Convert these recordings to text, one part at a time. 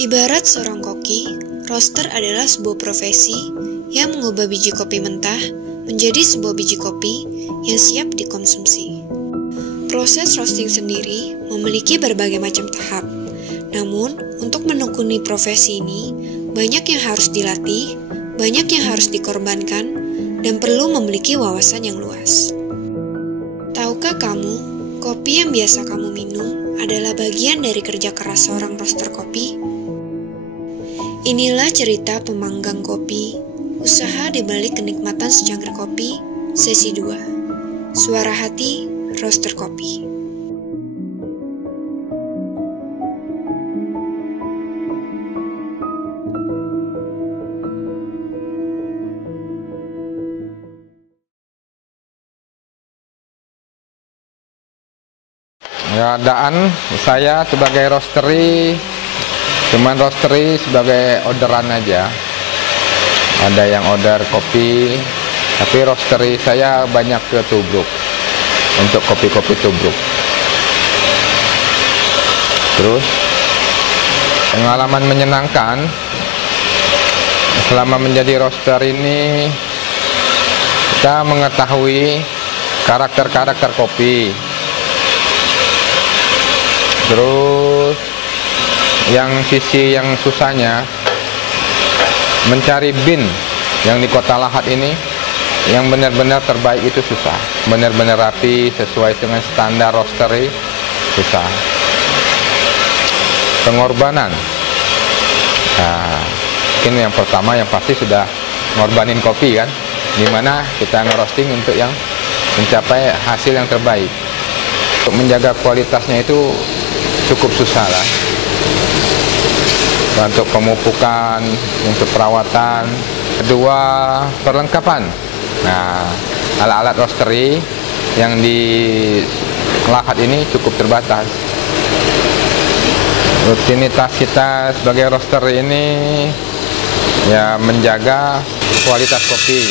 Ibarat seorang koki, roaster adalah sebuah profesi yang mengubah biji kopi mentah menjadi sebuah biji kopi yang siap dikonsumsi. Proses roasting sendiri memiliki berbagai macam tahap. Namun, untuk menekuni profesi ini, banyak yang harus dilatih, banyak yang harus dikorbankan, dan perlu memiliki wawasan yang luas. Tahukah kamu, kopi yang biasa kamu minum adalah bagian dari kerja keras seorang roaster kopi? Inilah cerita pemanggang kopi, usaha di balik kenikmatan secangkir kopi, sesi 2. Suara hati, roaster kopi. Keadaan saya sebagai roastery, cuman roastery sebagai orderan aja. Ada yang order kopi, tapi roastery saya banyak ke tubruk untuk kopi-kopi tubruk. Terus pengalaman menyenangkan selama menjadi roaster ini, kita mengetahui karakter-karakter kopi. Terus yang sisi yang susahnya mencari bin yang di Kota Lahat ini yang benar-benar terbaik itu susah, benar-benar rapi sesuai dengan standar roastery susah. Pengorbanan, nah, mungkin yang pertama yang pasti sudah ngorbanin kopi kan, dimana kita ngerosting untuk yang mencapai hasil yang terbaik. Untuk menjaga kualitasnya itu cukup susah lah. Untuk pemupukan, untuk perawatan. Kedua, perlengkapan. Nah, alat-alat roastery yang di Lahat ini cukup terbatas. Rutinitas kita sebagai roaster ini ya menjaga kualitas kopi.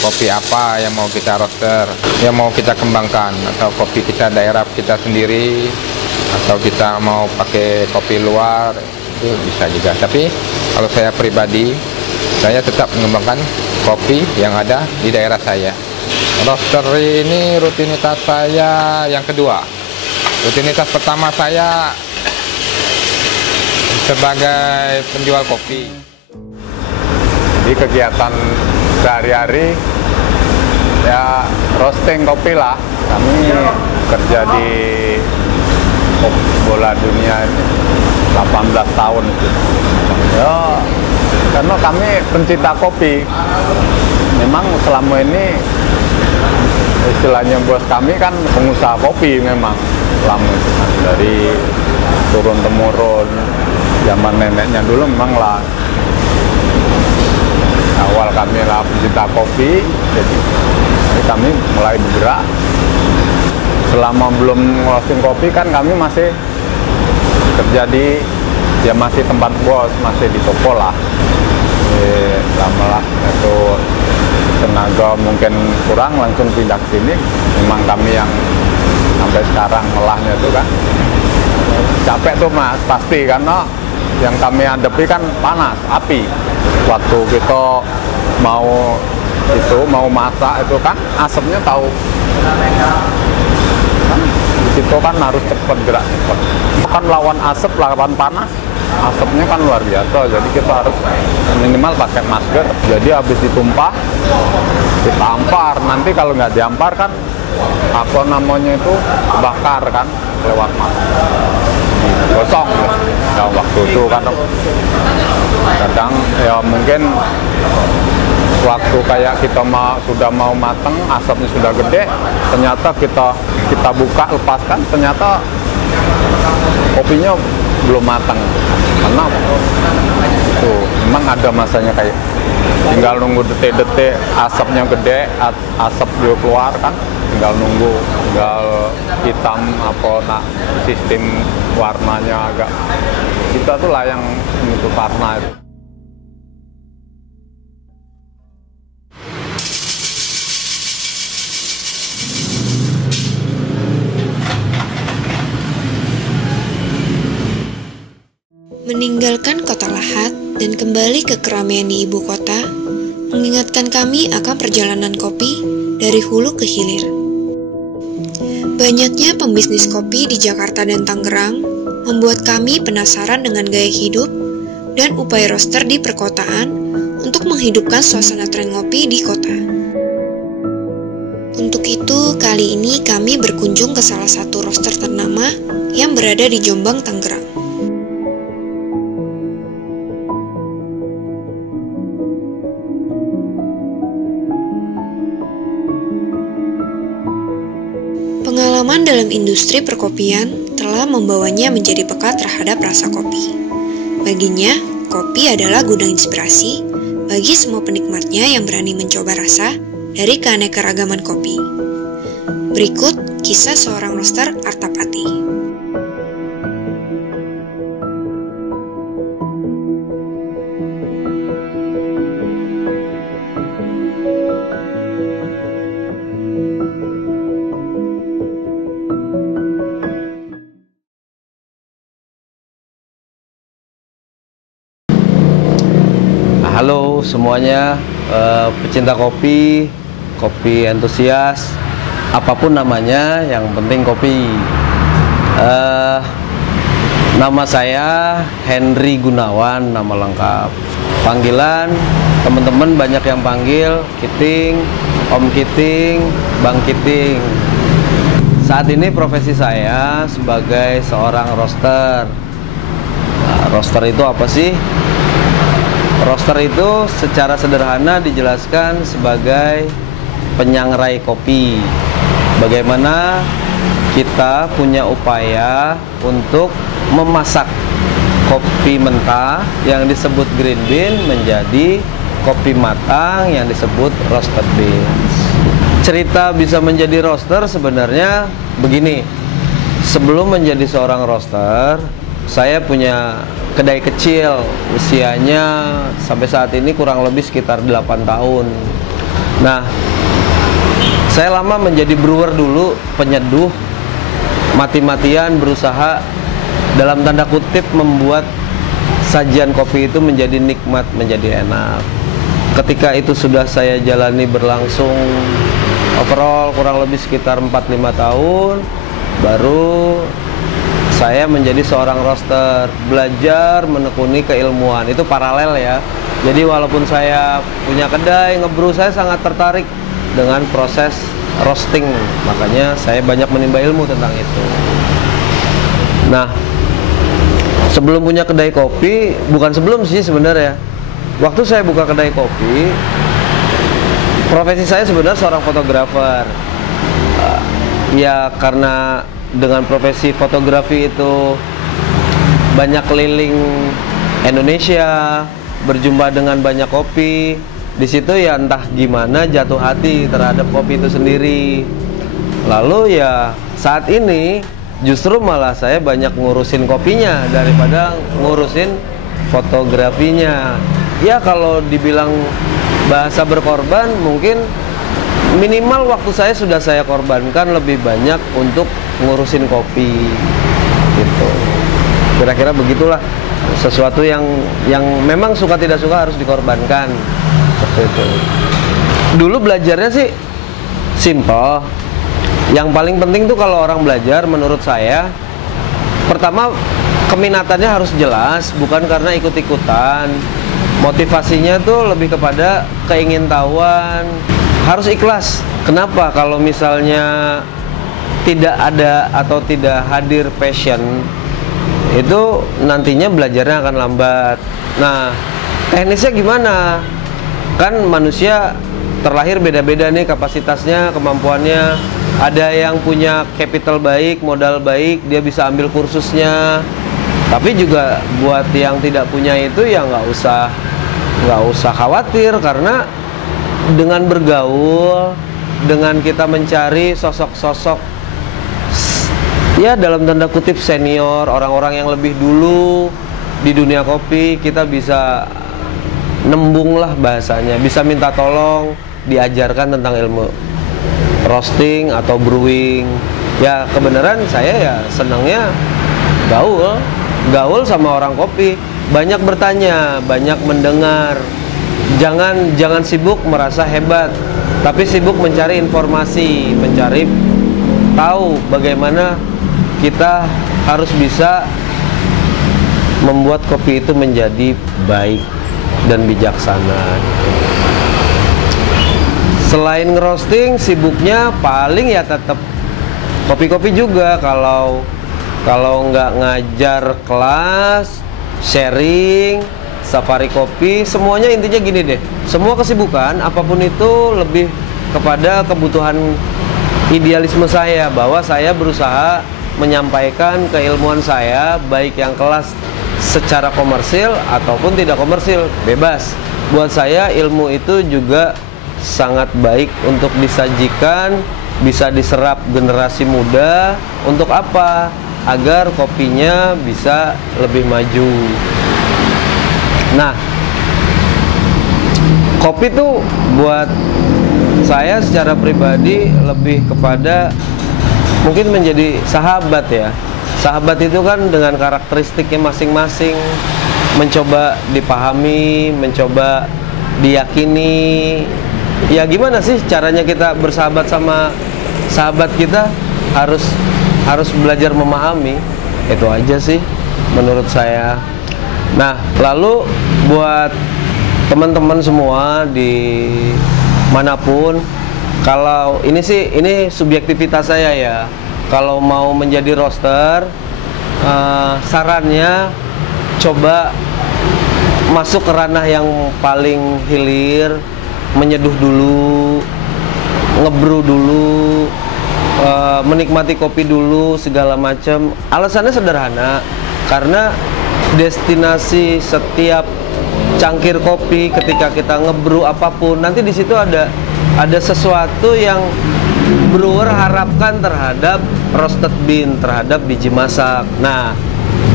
Kopi apa yang mau kita roaster, yang mau kita kembangkan, atau kopi kita daerah kita sendiri, atau kita mau pakai kopi luar, itu bisa juga. Tapi kalau saya pribadi, saya tetap mengembangkan kopi yang ada di daerah saya. Roastery ini rutinitas saya yang kedua. Rutinitas pertama saya sebagai penjual kopi. Jadi kegiatan sehari-hari ya roasting kopi lah. Kami kerja di bola dunia ini 18 tahun. Ya, karena kami pencinta kopi. Memang selama ini istilahnya bos kami kan pengusaha kopi memang lama itu kan. Dari turun temurun zaman neneknya dulu memang lah. Awal kami lah pencinta kopi, jadi kami mulai bergerak. Selama belum roasting kopi kan kami masih kerja di, ya masih tempat bos, masih di toko lah. Lama lah, itu tenaga mungkin kurang, langsung pindah ke sini. Memang kami yang sampai sekarang melahnya itu kan capek tuh mas, pasti karena yang kami hadapi kan panas, api. Waktu kita mau masak itu kan asapnya tahu kan, di situ kan harus cepat gerak cepat. Kan lawan asap, lawan panas, asapnya kan luar biasa. Jadi kita harus minimal pakai masker. Jadi habis ditumpah kita ampar. Nanti kalau nggak diampar kan apa namanya itu bakar kan lewat masker. Gosong ya, waktu itu kan kadang ya mungkin waktu kayak kita sudah mau mateng, asapnya sudah gede, ternyata kita buka lepaskan, ternyata kopinya belum matang. Karena itu memang ada masanya kayak tinggal nunggu detik-detik asapnya gede, asap dia keluar kan, tinggal nunggu, tinggal hitam apa nah sistem warnanya agak kita tuh lah yang untuk warna itu. Meninggalkan kota lahat dan kembali ke keramaian di ibu kota, mengingatkan kami akan perjalanan kopi dari hulu ke hilir. Banyaknya pembisnis kopi di Jakarta dan Tangerang membuat kami penasaran dengan gaya hidup dan upaya roaster di perkotaan untuk menghidupkan suasana tren ngopi di kota. Untuk itu, kali ini kami berkunjung ke salah satu roaster ternama yang berada di Jombang, Tangerang. Pengalaman dalam industri perkopian telah membawanya menjadi peka terhadap rasa kopi. Baginya, kopi adalah gudang inspirasi bagi semua penikmatnya yang berani mencoba rasa dari keanekaragaman kopi. Berikut kisah seorang roaster Artapati. Halo semuanya, pecinta kopi, kopi entusias, apapun namanya, yang penting kopi. Nama saya Henry Gunawan, nama lengkap. Panggilan teman-teman banyak yang panggil Kiting, Om Kiting, Bang Kiting. Saat ini profesi saya sebagai seorang roaster. Roaster itu apa sih? Roaster itu secara sederhana dijelaskan sebagai penyangrai kopi. Bagaimana kita punya upaya untuk memasak kopi mentah yang disebut green bean menjadi kopi matang yang disebut roasted beans. Cerita bisa menjadi roaster sebenarnya begini. Sebelum menjadi seorang roaster, saya punya kedai kecil, usianya sampai saat ini kurang lebih sekitar 8 tahun. Nah, saya lama menjadi brewer dulu, penyeduh, mati-matian berusaha dalam tanda kutip membuat sajian kopi itu menjadi nikmat, menjadi enak. Ketika itu sudah saya jalani berlangsung overall kurang lebih sekitar 4-5 tahun, baru saya menjadi seorang roaster, belajar menekuni keilmuan. Itu paralel ya. Jadi walaupun saya punya kedai ngebrew, saya sangat tertarik dengan proses roasting. Makanya saya banyak menimba ilmu tentang itu. Nah, sebelum punya kedai kopi, bukan sebelum sih sebenarnya. Waktu saya buka kedai kopi, profesi saya sebenarnya seorang fotografer. Ya karena dengan profesi fotografi itu banyak keliling Indonesia, berjumpa dengan banyak kopi. Di situ ya entah gimana jatuh hati terhadap kopi itu sendiri. Lalu ya saat ini justru malah saya banyak ngurusin kopinya daripada ngurusin fotografinya. Ya kalau dibilang bahasa berkorban, mungkin minimal waktu saya sudah saya korbankan lebih banyak untuk ngurusin kopi gitu. Kira-kira begitulah, sesuatu yang memang suka tidak suka harus dikorbankan seperti itu. Dulu belajarnya sih simple. Yang paling penting tuh kalau orang belajar menurut saya, pertama keminatannya harus jelas, bukan karena ikut-ikutan. Motivasinya tuh lebih kepada keingintahuan, harus ikhlas. Kenapa? Kalau misalnya tidak ada atau tidak hadir passion, itu nantinya belajarnya akan lambat. Nah, teknisnya gimana? Kan manusia terlahir beda-beda nih kapasitasnya, kemampuannya. Ada yang punya capital baik, modal baik, dia bisa ambil kursusnya. Tapi juga buat yang tidak punya itu ya nggak usah khawatir, karena dengan bergaul, dengan kita mencari sosok-sosok ya dalam tanda kutip senior, orang-orang yang lebih dulu di dunia kopi, kita bisa nembung lah bahasanya, bisa minta tolong, diajarkan tentang ilmu roasting atau brewing. Ya kebenaran saya ya senangnya gaul sama orang kopi. banyak bertanya, banyak mendengar. Jangan sibuk merasa hebat, tapi sibuk mencari informasi, mencari tahu bagaimana kita harus bisa membuat kopi itu menjadi baik dan bijaksana. Selain ngerosting, sibuknya paling ya tetap kopi-kopi juga. Kalau nggak ngajar kelas, sharing, safari kopi, semuanya intinya gini deh. Semua kesibukan apapun itu lebih kepada kebutuhan idealisme saya, bahwa saya berusaha menyampaikan keilmuan saya, baik yang kelas secara komersil ataupun tidak komersil, bebas. Buat saya ilmu itu juga sangat baik untuk disajikan, bisa diserap generasi muda. Untuk apa? Agar kopinya bisa lebih maju. Nah, kopi tuh buat saya secara pribadi lebih kepada mungkin menjadi sahabat ya. Sahabat itu kan dengan karakteristiknya masing-masing, mencoba dipahami, mencoba diyakini. Ya gimana sih caranya kita bersahabat sama sahabat kita? Harus belajar memahami. Itu aja sih menurut saya. Nah, lalu buat teman-teman semua di manapun, kalau ini subjektivitas saya ya. Kalau mau menjadi roaster, sarannya coba masuk ke ranah yang paling hilir, menyeduh dulu, ngebrew dulu, menikmati kopi dulu, segala macam. Alasannya sederhana, karena destinasi setiap cangkir kopi ketika kita ngebrew apapun, nanti di situ ada sesuatu yang brewer harapkan terhadap roasted bean, terhadap biji masak. Nah,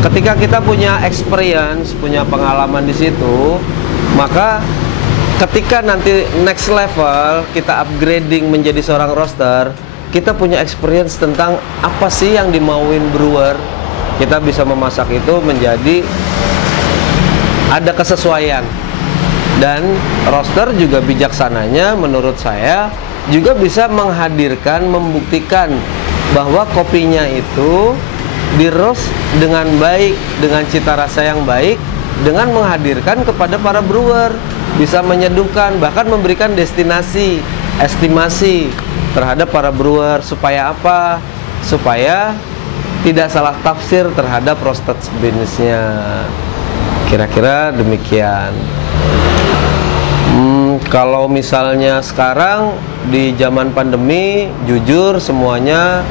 ketika kita punya experience, punya pengalaman di situ, maka ketika nanti next level kita upgrading menjadi seorang roaster, kita punya experience tentang apa sih yang dimauin brewer. Kita bisa memasak itu menjadi ada kesesuaian. Dan roaster juga bijaksananya menurut saya juga bisa menghadirkan, membuktikan bahwa kopinya itu di roast dengan baik, dengan cita rasa yang baik, dengan menghadirkan kepada para brewer, bisa menyeduhkan, bahkan memberikan destinasi, estimasi terhadap para brewer. Supaya apa? Supaya tidak salah tafsir terhadap roasted beans-nya. Kira-kira demikian. Kalau misalnya sekarang di zaman pandemi, jujur semuanya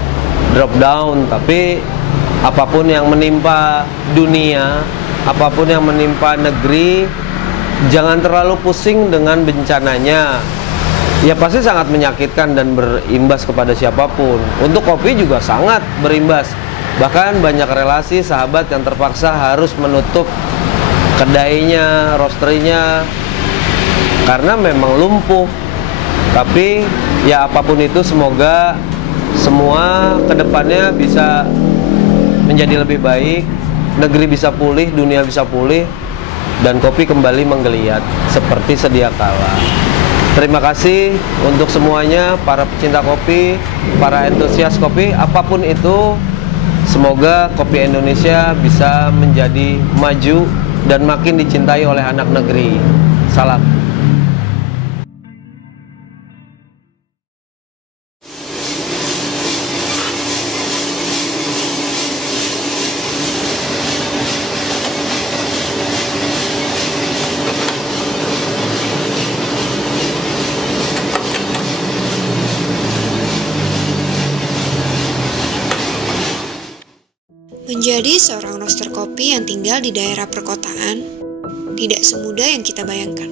drop down. Tapi apapun yang menimpa dunia, apapun yang menimpa negeri, jangan terlalu pusing dengan bencananya. Ya pasti sangat menyakitkan dan berimbas kepada siapapun. Untuk kopi juga sangat berimbas. Bahkan banyak relasi sahabat yang terpaksa harus menutup kedainya, roasterinya, karena memang lumpuh. Tapi ya apapun itu, semoga semua kedepannya bisa menjadi lebih baik, negeri bisa pulih, dunia bisa pulih, dan kopi kembali menggeliat seperti sedia kala. Terima kasih untuk semuanya, para pecinta kopi, para entusias kopi, apapun itu. Semoga kopi Indonesia bisa menjadi maju dan makin dicintai oleh anak negeri. Salam. Menjadi seorang roaster kopi yang tinggal di daerah perkotaan tidak semudah yang kita bayangkan.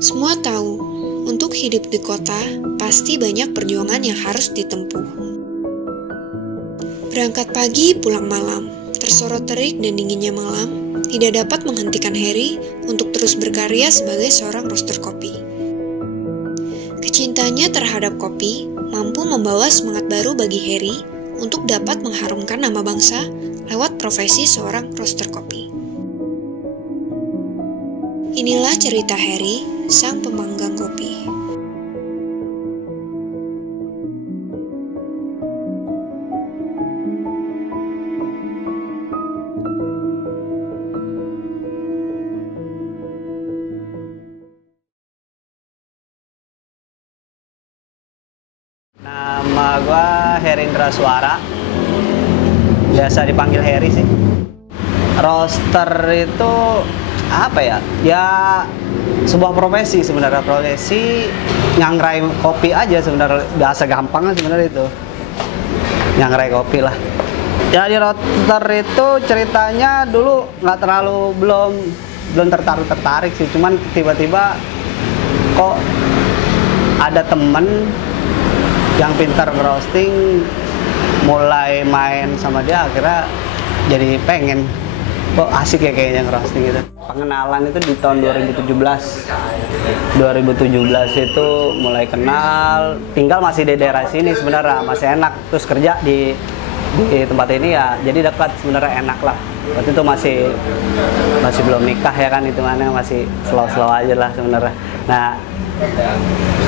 Semua tahu, untuk hidup di kota pasti banyak perjuangan yang harus ditempuh. Berangkat pagi, pulang malam, tersorot terik dan dinginnya malam, tidak dapat menghentikan Harry untuk terus berkarya sebagai seorang roaster kopi. Kecintanya terhadap kopi mampu membawa semangat baru bagi Harry untuk dapat mengharumkan nama bangsa lewat profesi seorang roaster kopi. Inilah cerita Harry, sang pemanggang kopi. Nama gua Herindra Suara, biasa dipanggil Harry sih. Roaster itu apa ya? Ya sebuah profesi sebenarnya, profesi nyangrai kopi aja sebenarnya, bahasa gampangnya sebenarnya itu. Nyangrai kopi lah. Ya di roaster itu ceritanya dulu nggak terlalu belum tertarik sih, cuman tiba-tiba kok ada temen yang pintar ngerosting, mulai main sama dia, akhirnya jadi pengen, kok asik ya kayaknya ngerosting gitu. Pengenalan itu di tahun 2017 itu mulai kenal, tinggal masih di daerah sini sebenarnya, masih enak, terus kerja di tempat ini ya, jadi dekat sebenarnya, enak lah. Waktu itu masih belum nikah ya kan, hitungannya masih slow aja lah sebenarnya. Nah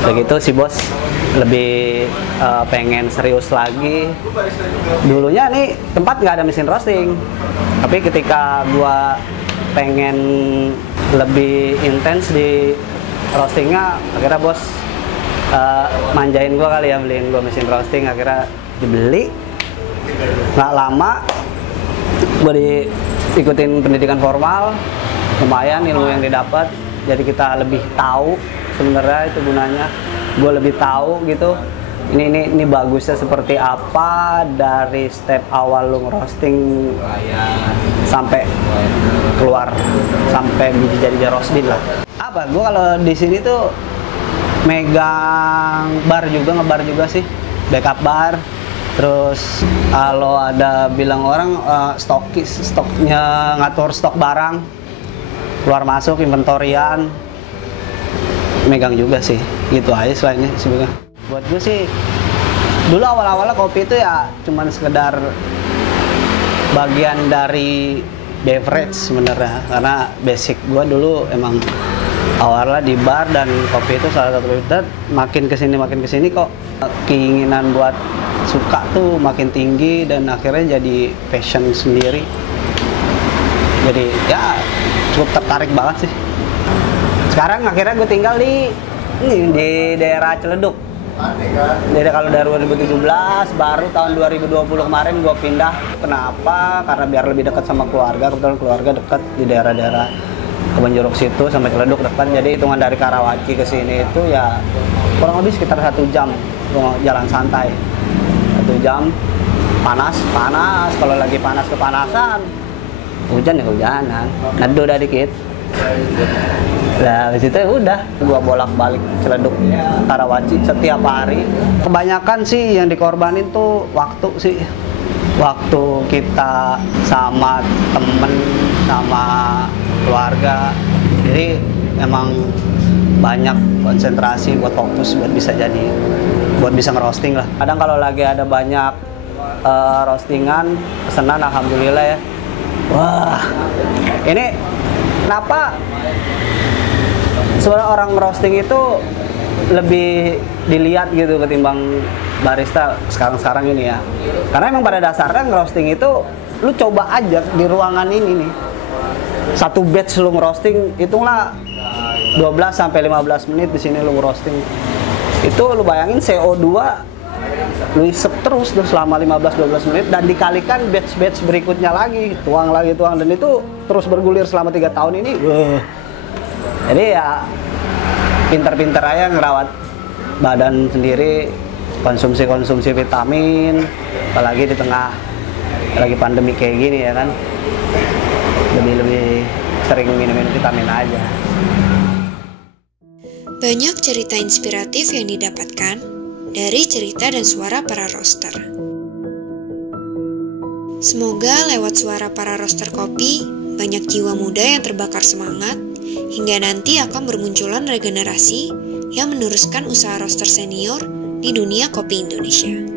begitu si bos lebih pengen serius lagi. Dulunya nih tempat nggak ada mesin roasting, tapi ketika gua pengen lebih intens di roastingnya, akhirnya bos manjain gua kali ya, beliin gua mesin roasting. Akhirnya dibeli, nggak lama gua diikutin pendidikan formal, lumayan ilmu yang didapat, jadi kita lebih tahu sebenarnya itu gunanya. Gue lebih tahu gitu, ini bagusnya seperti apa dari step awal lu ngerosting sampai keluar, sampai biji jadi roast bean lah. Apa? Gue kalau di sini tuh megang ngebar juga sih, backup bar. Terus kalau ada bilang orang stoknya, ngatur stok barang keluar masuk, inventorian, megang juga sih, gitu aja selainnya sebenarnya. Buat gue sih dulu awal-awalnya kopi itu ya cuman sekedar bagian dari beverage sebenarnya, karena basic gue dulu emang awalnya di bar, dan kopi itu salah satu beverage. Makin kesini kok keinginan buat suka tuh makin tinggi, dan akhirnya jadi passion sendiri. Jadi ya cukup tertarik banget sih. Sekarang akhirnya gue tinggal di daerah Ciledug. Jadi kalau dari 2017, baru tahun 2020 kemarin gue pindah. Kenapa? Karena biar lebih dekat sama keluarga. Kebetulan keluarga dekat di daerah-daerah Kebonjeruk situ sama Ciledug dekat. Jadi hitungan dari Karawaci ke sini itu ya kurang lebih sekitar 1 jam jalan santai. 1 jam panas. Kalau lagi kepanasan, hujan ya hujanan, neduh dah dikit. Nah, di situ ya udah gua bolak-balik Ciledug Karawaci setiap hari. Kebanyakan sih yang dikorbanin tuh waktu sih. Waktu kita sama temen, sama keluarga. Jadi emang banyak konsentrasi buat fokus, buat bisa ngerosting lah. Kadang kalau lagi ada banyak roastingan, pesanan, alhamdulillah ya. Wah, ini kenapa sebenarnya orang roasting itu lebih dilihat gitu ketimbang barista sekarang ini ya. Karena emang pada dasarnya ngerosting itu lu coba aja di ruangan ini nih. Satu batch lu ngerosting, hitunglah 12 sampai 15 menit di sini lu ngerosting. Itu lu bayangin CO2 lu isep terus tuh selama 15-12 menit, dan dikalikan batch berikutnya lagi, tuang, dan itu terus bergulir selama 3 tahun ini. Jadi ya pinter-pinter aja ngerawat badan sendiri, konsumsi vitamin, apalagi di tengah lagi pandemi kayak gini ya kan, lebih sering minum vitamin aja. Banyak cerita inspiratif yang didapatkan dari cerita dan suara para roaster. Semoga lewat suara para roaster kopi, banyak jiwa muda yang terbakar semangat, hingga nanti akan bermunculan regenerasi yang meneruskan usaha roaster senior di dunia kopi Indonesia.